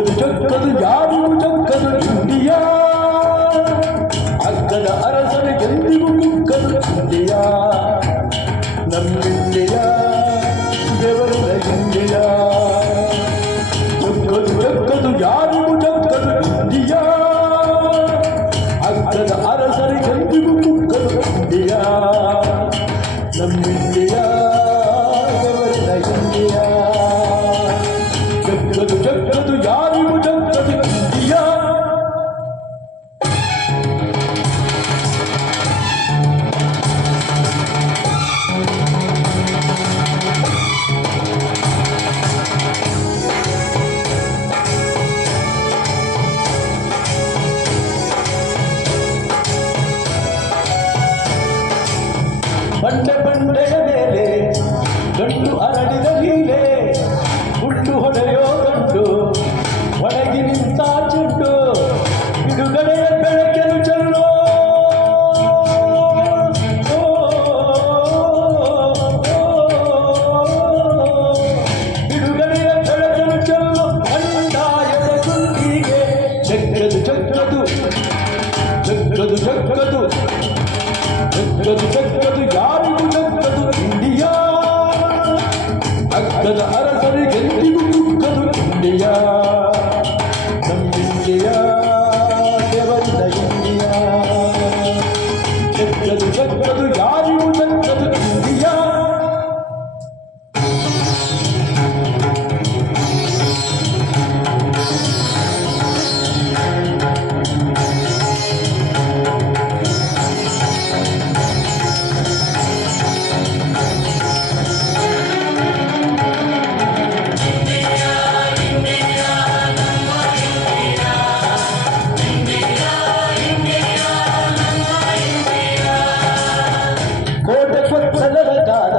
ಜಗ್ಗದು ಜಗ್ಗದು ಯಾರಿಗೂ ಜಗ್ಗದು ಇಂಡಿಯಾ ಅಗ್ಗದ ಅರಸನ ಎಂದಿಗೂ ಕುಗ್ಗದು ಇಂಡಿಯಾ ನಮ್ಮಿಂಡಿಯಾ ಬೆವರಿನ ಇಂಡಿಯಾ ಜಗ್ಗದು ಜಗ್ಗದು ಯಾರಿಗೂ ಜಗ್ಗದು ಇಂಡಿಯಾ ಅಗ್ಗದ ಅರಸನ ಎಂದಿಗೂ ಕುಗ್ಗದು ಇಂಡಿಯಾ ನಮ್ಮಿಂಡಿಯಾ ಬೆವರಿನ ಇಂಡಿಯಾ ಜಗ್ಗದು ಜಗ್ಗದು ಯಾರಿಗೂ ಜಗ್ಗದು ಇಂಡಿಯಾ ಬಂಡೆ ಬಂಡೆಯ ಮೇಲೆ ಗಂಡು ಅರಳಿದ ಲೀಲೆ ಗುಂಡು ಹೊಡೆಯೋ ಗಂಡು ಒಳಗಿ ನಿಂತ ಚೆಂಡು ಬಿಡುಗಡೆಯ ಬೆಳಕನ್ನು ಚೆಲ್ಲೋ ಬಿಡುಗಡೆಯ ಬೆಳಕನ್ನು ಚೆಲ್ಲೋ ಬಂಡಾಯದ ಗುಂಡಿಗೆ ಜಗ್ಗದು ಜಗ್ಗದು ಜಗ್ಗದು ಜಗ್ಗದು ಜಗ್ಗದು ಜಗ್ಗದು ಯಾರಿಗೂ ಜಗ್ಗದು ಇಂಡಿಯಾ ಅಗ್ಗದ ಅರಸರಿಗೆಂದಿಗೂ ಕುಗ್ಗದು ಇಂಡಿಯಾ ನಮ್ಮಿಂಡಿಯಾ ಬೆವರಿನ ಇಂಡಿಯಾ ಜಗ್ಗದು ಜಗ್ಗದು ಯಾರಿಗೂ ಜಗ್ಗದು ಇಂಡಿಯಾ ಕೋಟೆ ಕೊತ್ತಲದ ಕಾಲ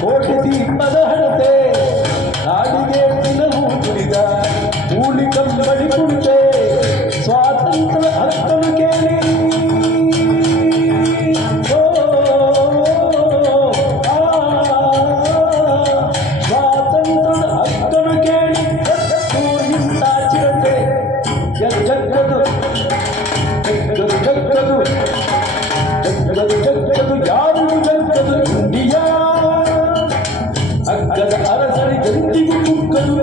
ಕೋಟೆ ದೀಪದ ಹಣತೆ ನಾಡಿಗೆ ದಿನವೂ ಕುಡಿದ ಕೂಲಿ ಕಂಬಳಿ ಕುಡಿತೆ ಸ್ವಾತಂತ್ರ್ಯ ಹಕ್ಕನ್ನು ಕೇಳಿ ಸ್ವಾತಂತ್ರ್ಯದ ಹಕ್ಕನ್ನು ಕೇಳಿ ಇಂಥ ಚಿರತೆ ಜಗ್ಗದು ಜಗ್ಗದು ಜಗ್ಗದು ಜಗ್ಗದು ಜಗ್ಗದು ಯಾರಿಗೂ ಜಗ್ಗದು ಇಂಡಿಯಾ ಅಗ್ಗದ ಅರಸರಿಗೆಂದಿಗೂ ಕುಗ್ಗದು